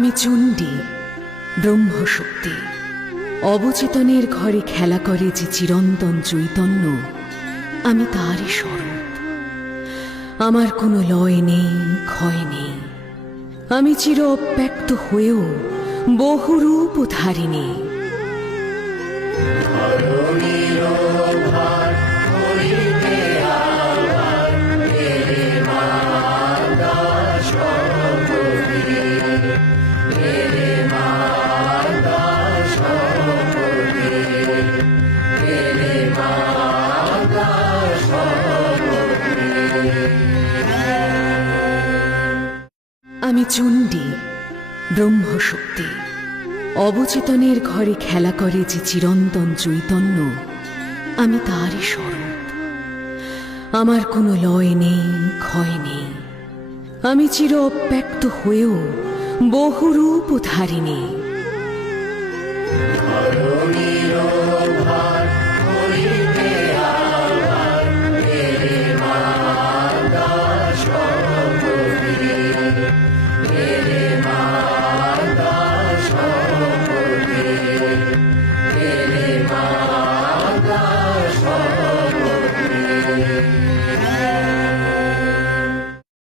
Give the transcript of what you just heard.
আমি চণ্ডী, ব্রহ্মশক্তি। অবচেতনের ঘরে খেলা করে যে চিরন্তন চৈতন্য, আমি তারই স্বরূপ। আমার কোনো লয় নেই, ক্ষয় নেই। আমি চির অব্যক্ত হয়েও বহুরূপ ধারিণী। আমি চণ্ডী, ব্রহ্মশক্তি। অবচেতনের ঘরে খেলা করে যে চিরন্তন চৈতন্য, আমি তারই স্বরূপ। আমার কোনো লয় নেই, ক্ষয় নেই। আমি চির অব্যক্ত হয়েও বহুরূপ ধারিণী।